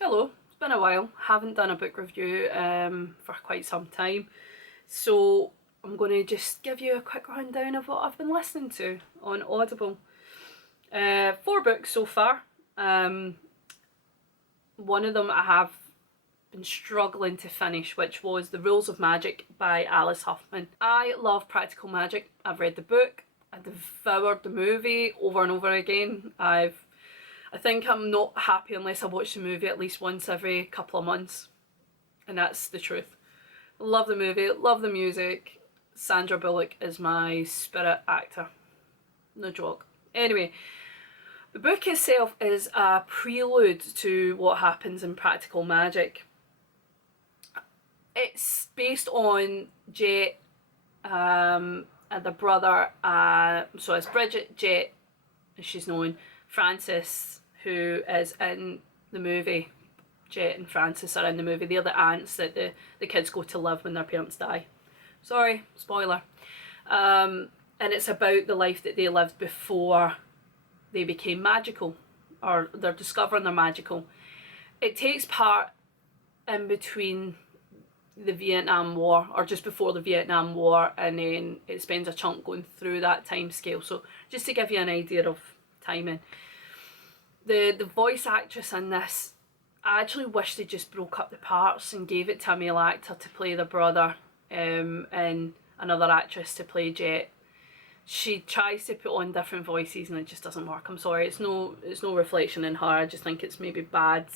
Hello, it's been a while. Haven't done a book review for quite some time, so I'm going to just give you a quick rundown of what I've been listening to on Audible. Four books so far. One of them I have been struggling to finish, which was The Rules of Magic by Alice Huffman. I love practical magic. I've read the book, I devoured the movie over and over again. I think I'm not happy unless I watch the movie at least once every couple of months. And that's the truth. Love the movie, love the music. Sandra Bullock is my spirit actor. No joke. Anyway, the book itself is a prelude to what happens in practical magic. It's based on Jet, and the brother, so it's Bridget, Jet, as she's known, Frances, who is in the movie. Jet and Frances are in the movie. They're the aunts that the kids go to live when their parents die. Sorry, spoiler. And it's about the life that they lived before they became magical, or they're discovering they're magical. It takes part in between the Vietnam War, or just before the Vietnam War, and then it spends a chunk going through that time scale. So just to give you an idea of timing. The voice actress in this, I actually wish they just broke up the parts and gave it to a male actor to play the brother, and another actress to play Jet. She tries to put on different voices and it just doesn't work. I'm sorry, it's no reflection in her. I just think it's maybe bad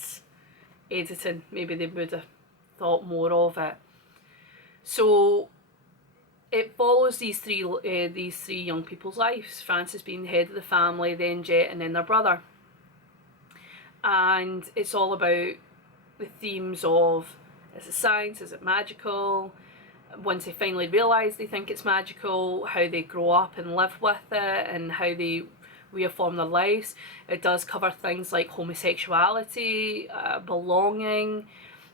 editing. Maybe they would have thought more of it. So it follows these three young people's lives. Frances being the head of the family, then Jet, and then their brother. And it's all about the themes of, is it science, is it magical? Once they finally realise they think it's magical, how they grow up and live with it, and how they reform their lives. It does cover things like homosexuality, belonging,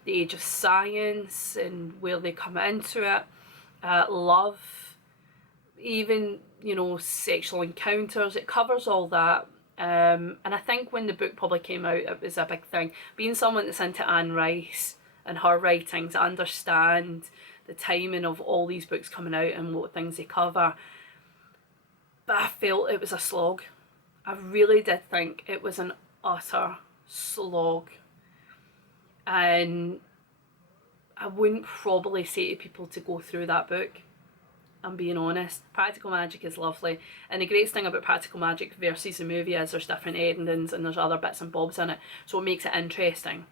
the age of science and where they come into it, love, even, sexual encounters. It covers all that. And I think when the book probably came out, it was a big thing. Being someone that's into Anne Rice and her writings, I understand the timing of all these books coming out and what things they cover. But I felt it was a slog. I really did think it was an utter slog. And I wouldn't probably say to people to go through that book. I'm being honest. Practical magic is lovely, and the greatest thing about practical magic versus the movie is there's different endings and there's other bits and bobs in it, so it makes it interesting.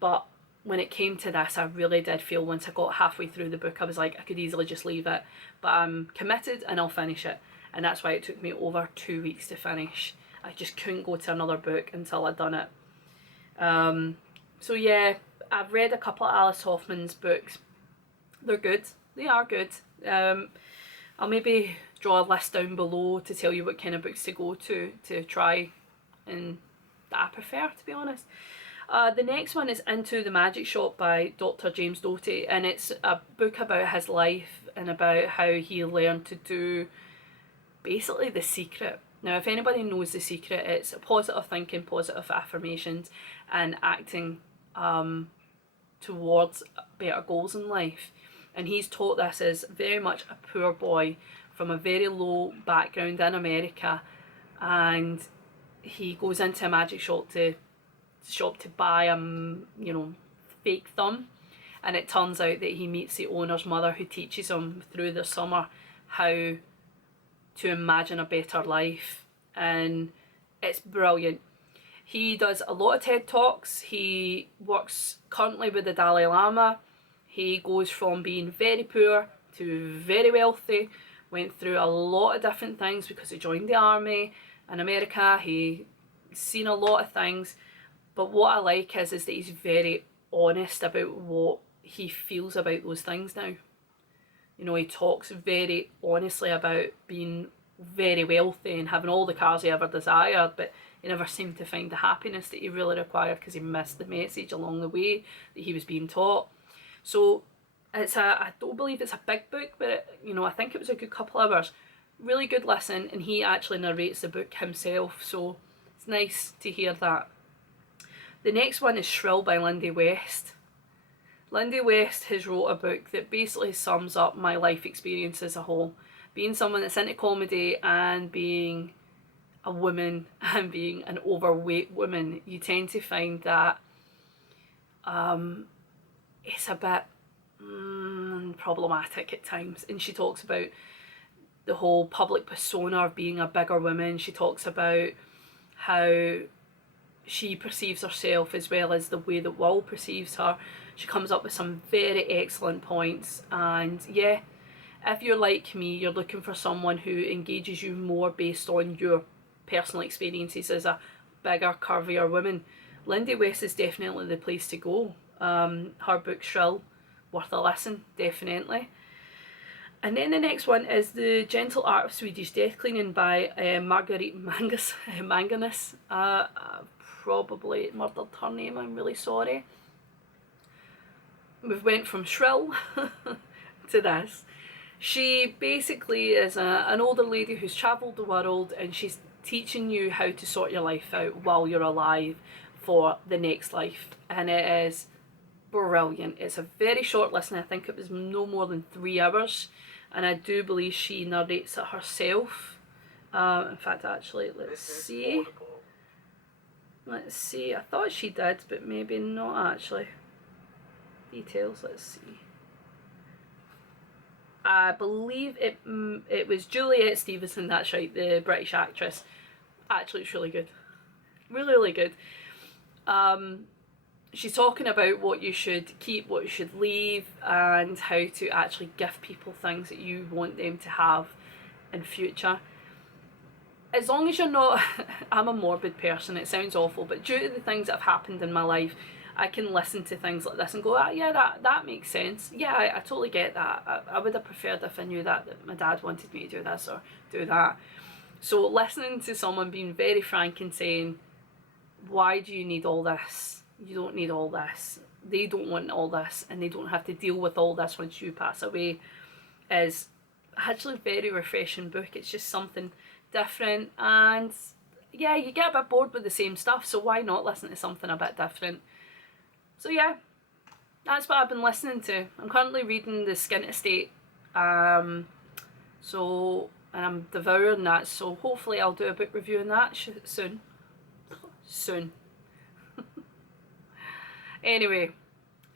But when it came to this, I really did feel once I got halfway through the book, I was like, I could easily just leave it, but I'm committed and I'll finish it. And that's why it took me over 2 weeks to finish. I just couldn't go to another book until I'd done it. So yeah, I've read a couple of Alice Hoffman's books. They're good. They are good. I'll maybe draw a list down below to tell you what kind of books to go to try and that I prefer, to be honest. The next one is Into the Magic Shop by Dr. James Doty, and it's a book about his life and about how he learned to do basically The Secret. Now, if anybody knows The Secret, it's positive thinking, positive affirmations, and acting towards better goals in life. And he's taught this as very much a poor boy from a very low background in America, and he goes into a magic shop to buy a fake thumb, and it turns out that he meets the owner's mother, who teaches him through the summer how to imagine a better life, and it's brilliant. He does a lot of TED Talks. He works currently with the Dalai Lama. He goes from being very poor to very wealthy, went through a lot of different things because he joined the army in America. He's seen a lot of things, but what I like is that he's very honest about what he feels about those things now. He talks very honestly about being very wealthy and having all the cars he ever desired, but he never seemed to find the happiness that he really required because he missed the message along the way that he was being taught. So I don't believe it's a big book, but I think it was a good couple hours. Really good listen, and he actually narrates the book himself, so it's nice to hear that. The next one is Shrill by Lindy West. Lindy West has wrote a book that basically sums up my life experience as a whole. Being someone that's into comedy and being a woman and being an overweight woman, you tend to find that it's a bit problematic at times. And she talks about the whole public persona of being a bigger woman. She talks about how she perceives herself as well as the way that Will perceives her. She comes up with some very excellent points, and yeah, if you're like me, you're looking for someone who engages you more based on your personal experiences as a bigger, curvier woman, Lindy West is definitely the place to go. Her book Shrill, worth a listen, definitely. And then the next one is The Gentle Art of Swedish Death Cleaning by Marguerite Manganus. Probably murdered her name, I'm really sorry. We've went from Shrill to this. She basically is an older lady who's travelled the world, and she's teaching you how to sort your life out while you're alive for the next life. And it is brilliant. It's a very short listen. I think it was no more than 3 hours. And I do believe she narrates it herself. In fact, actually, let's see. Let's see. I thought she did, but maybe not actually. Details, let's see. I believe it was Juliet Stevenson, that's right, the British actress. Actually, it's really good. Really, really good. She's talking about what you should keep, what you should leave, and how to actually give people things that you want them to have in future. As long as you're not, I'm a morbid person, it sounds awful, but due to the things that have happened in my life, I can listen to things like this and go, yeah, that makes sense. Yeah, I totally get that. I would have preferred if I knew that my dad wanted me to do this or do that. So listening to someone being very frank and saying, why do you need all this? You don't need all this. They don't want all this, and they don't have to deal with all this once you pass away, is actually a very refreshing book. It's just something different, and yeah, you get a bit bored with the same stuff, so why not listen to something a bit different? So yeah, that's what I've been listening to. I'm currently reading The Skin Estate, and I'm devouring that, so hopefully I'll do a book review on that soon. Anyway,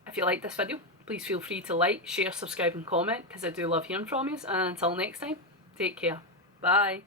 if you like this video, please feel free to like, share, subscribe and comment, because I do love hearing from you. And until next time, take care. Bye.